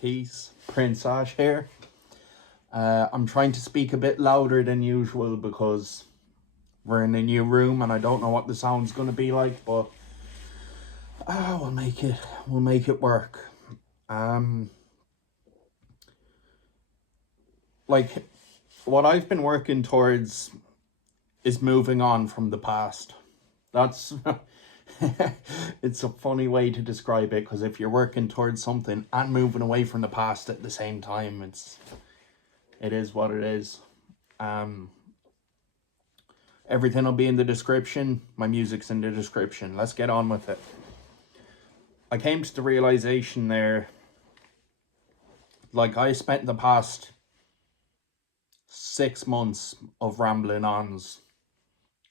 Peace, Prince Ash here. I'm trying to speak a bit louder than usual because we're in a new room and I don't know what the sound's going to be like, but we'll make it work. Like, what I've been working towards is moving on from the past. That's it's a funny way to describe it, because if you're working towards something and moving away from the past at the same time, it is what it is. Everything will be in the description. My music's in the description. Let's get on with it. I came to the realization there, like, I spent the past 6 months of rambling ons,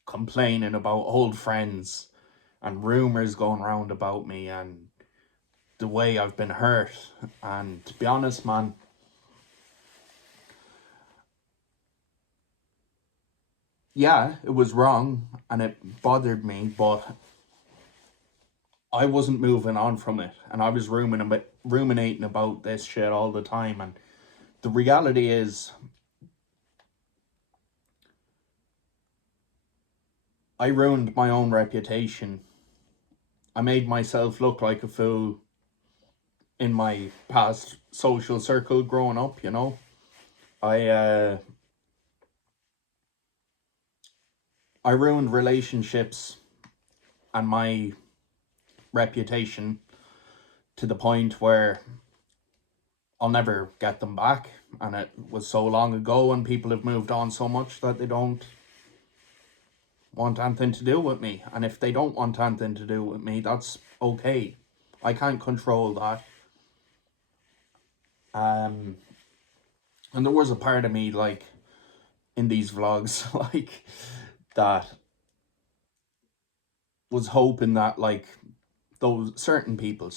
complaining about old friends and rumors going around about me and the way I've been hurt. And to be honest, man, yeah, it was wrong and it bothered me, but I wasn't moving on from it, and I was ruminating about this shit all the time. And the reality is, I ruined my own reputation. I made myself look like a fool in my past social circle growing up, you know. I ruined relationships and my reputation to the point where I'll never get them back. And it was so long ago, and people have moved on so much that they don't want anything to do with me. And if they don't want anything to do with me, that's okay. I can't control that. And there was a part of me, like, in these vlogs, like, that was hoping that, like, those certain people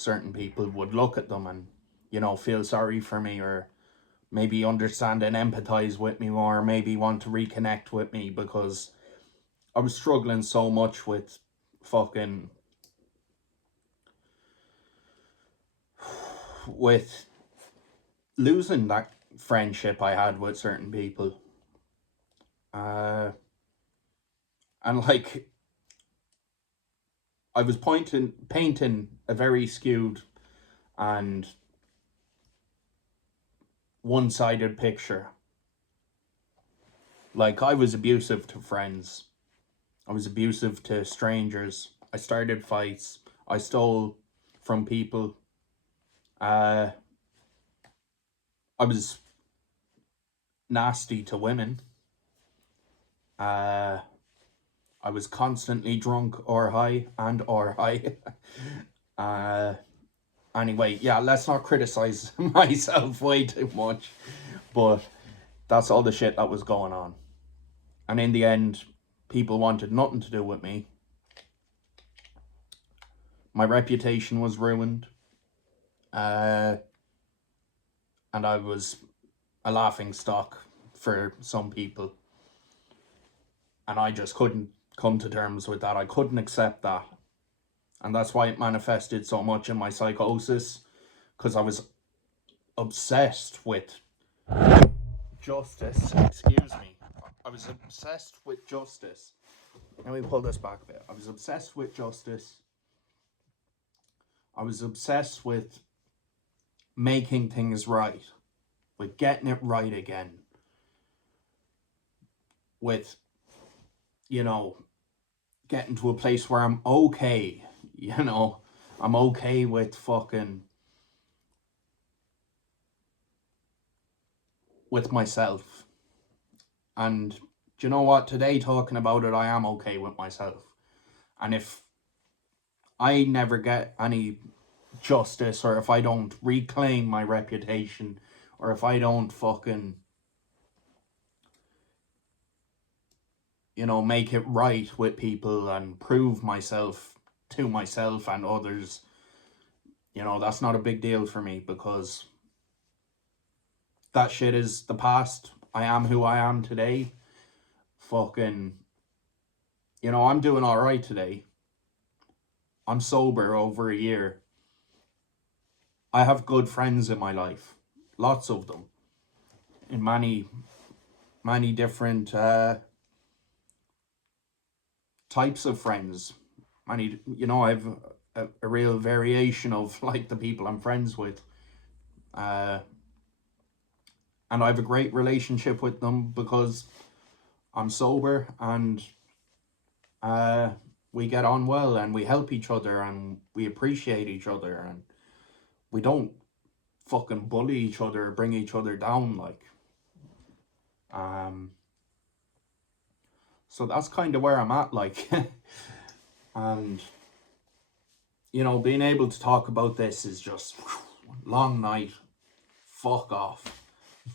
would look at them and, you know, feel sorry for me, or maybe understand and empathize with me more, or maybe want to reconnect with me, because I was struggling so much with with losing that friendship I had with certain people. And, like, I was painting a very skewed and one-sided picture. Like, I was abusive to friends. I was abusive to strangers. I started fights. I stole from people. I was nasty to women. I was constantly drunk or high. Anyway, yeah, let's not criticize myself way too much. But that's all the shit that was going on. And in the end, people wanted nothing to do with me. My reputation was ruined. And I was a laughing stock for some people. And I just couldn't come to terms with that. I couldn't accept that. And that's why it manifested so much in my psychosis, because I was obsessed with justice. Excuse me. I was obsessed with justice. Let me pull this back a bit. I was obsessed with justice. I was obsessed with making things right, with getting it right again, with, you know, getting to a place where I'm okay, you know, I'm okay with with myself. And do you know what? Today, talking about it, I am okay with myself. And if I never get any justice, or if I don't reclaim my reputation, or if I don't you know, make it right with people and prove myself to myself and others, you know, that's not a big deal for me, because that shit is the past. I am who I am today. You know, I'm doing alright today. I'm sober over a year. I have good friends in my life, lots of them, in many different types of friends. Many, you know, I've a real variation of like the people I'm friends with, uh, and I have a great relationship with them because I'm sober, and uh, we get on well, and we help each other, and we appreciate each other, and we don't fucking bully each other or bring each other down, like. Um, so that's kind of where I'm at, like. And you know, being able to talk about this is just long night, fuck off,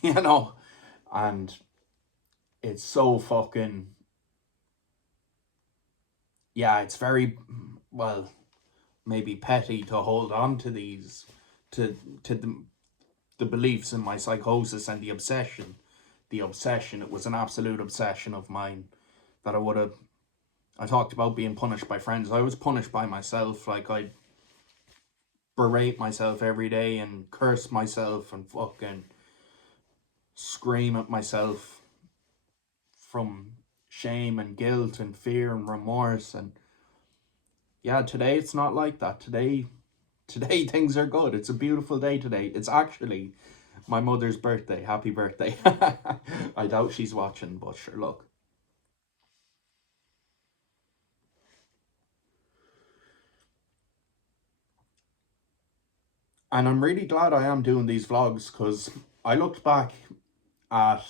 you know, and it's so fucking, yeah, it's very, well, maybe petty to hold on to these, to the beliefs in my psychosis and the obsession. The obsession, it was an absolute obsession of mine that I talked about being punished by friends. I was punished by myself. Like, I'd berate myself every day and curse myself and fucking scream at myself from shame and guilt and fear and remorse. And yeah, today it's not like that. Today things are good. It's a beautiful day today. It's actually my mother's birthday. Happy birthday. I doubt she's watching, but sure, look. And I'm really glad I am doing these vlogs, because I looked back at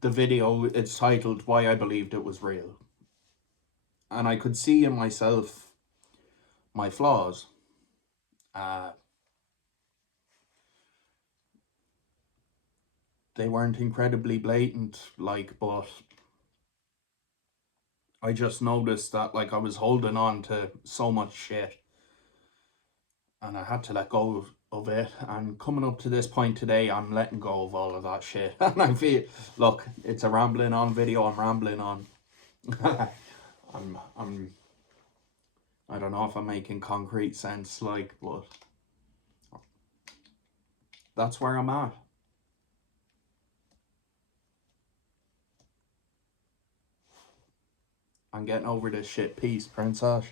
the video. It's titled Why I Believed It Was Real. And I could see in myself my flaws. Uh, they weren't incredibly blatant, like, but I just noticed that, like, I was holding on to so much shit, and I had to let go of it. And coming up to this point today, I'm letting go of all of that shit. And I feel, look, it's a rambling on video. I'm rambling on. I'm I don't know if I'm making concrete sense, like, but that's where I'm at. I'm getting over this shit. Peace, Prince Ash.